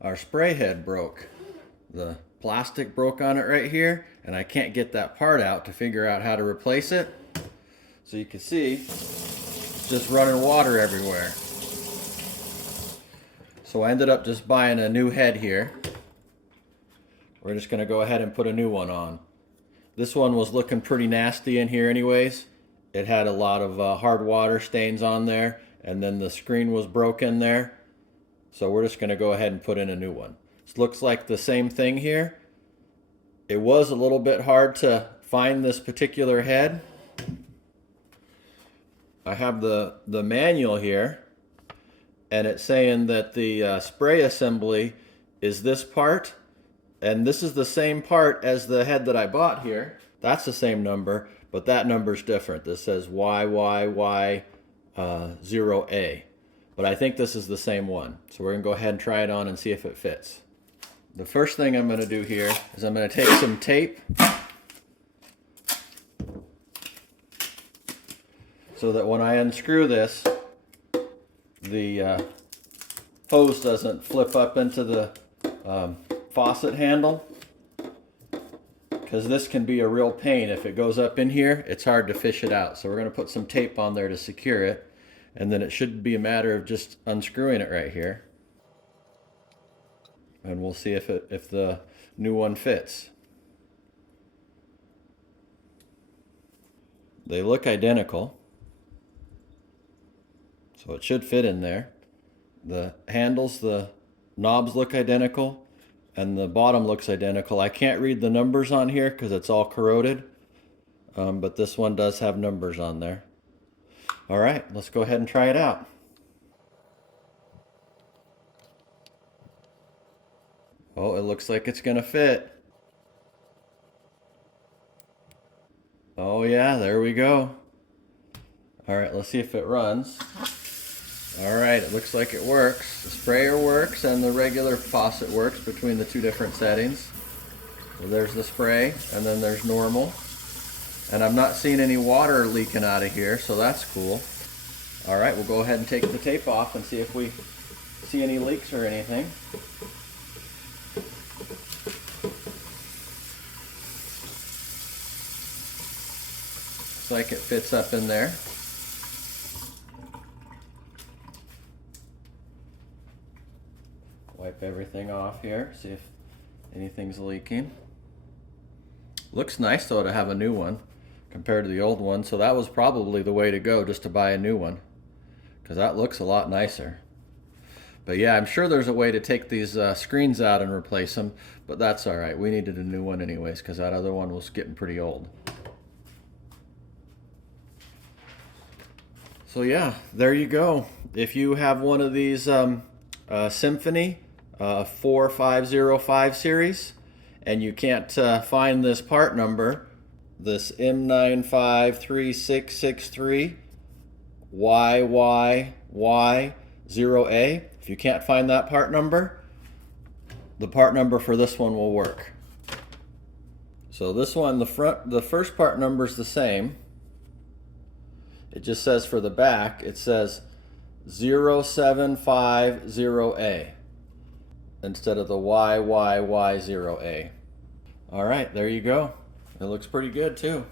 our spray head broke. The plastic broke on it right here, and I can't get that part out to figure out how to replace it. So you can see it's just running water everywhere. So I ended up just buying a new head here. We're just going to go ahead and put a new one on. This one was looking pretty nasty in here anyways. It had a lot of hard water stains on there, and then the screen was broken there. So we're just going to go ahead and put in a new one. This looks like the same thing here. It was a little bit hard to find this particular head. I have the manual here, and it's saying that the spray assembly is this part, and this is the same part as the head that I bought here. That's the same number, but that number's different. This says YYY0A, but I think this is the same one. So we're gonna go ahead and try it on and see if it fits. The first thing I'm gonna do here is I'm gonna take some tape so that when I unscrew this, the hose doesn't flip up into the faucet handle, because this can be a real pain. If it goes up in here, it's hard to fish it out. So we're going to put some tape on there to secure it, and then it should be a matter of just unscrewing it right here, and we'll see if the new one fits. They look identical, so it should fit in there. The handles, the knobs look identical, and the bottom looks identical. I can't read the numbers on here because it's all corroded, but this one does have numbers on there. All right, let's go ahead and try it out. Oh, it looks like it's gonna fit. Oh yeah, there we go. All right, let's see if it runs. All right, it looks like it works. The sprayer works and the regular faucet works between the two different settings. So there's the spray, and then there's normal. And I'm not seeing any water leaking out of here, so that's cool. All right, we'll go ahead and take the tape off and see if we see any leaks or anything. Looks like it fits up in there. Wipe everything off here, see if anything's leaking. Looks nice though to have a new one compared to the old one, so that was probably the way to go, just to buy a new one, because that looks a lot nicer. But yeah, I'm sure there's a way to take these screens out and replace them, but that's all right. We needed a new one anyways, because that other one was getting pretty old. So yeah, there you go. If you have one of these Symphony 4505 series, and you can't find this part number, this M953663 YYY0A, if you can't find that part number, the part number for this one will work. So this one, the first part number is the same. It just says for the back, it says 0750A instead of the YYY0A. All right, there you go. It looks pretty good too.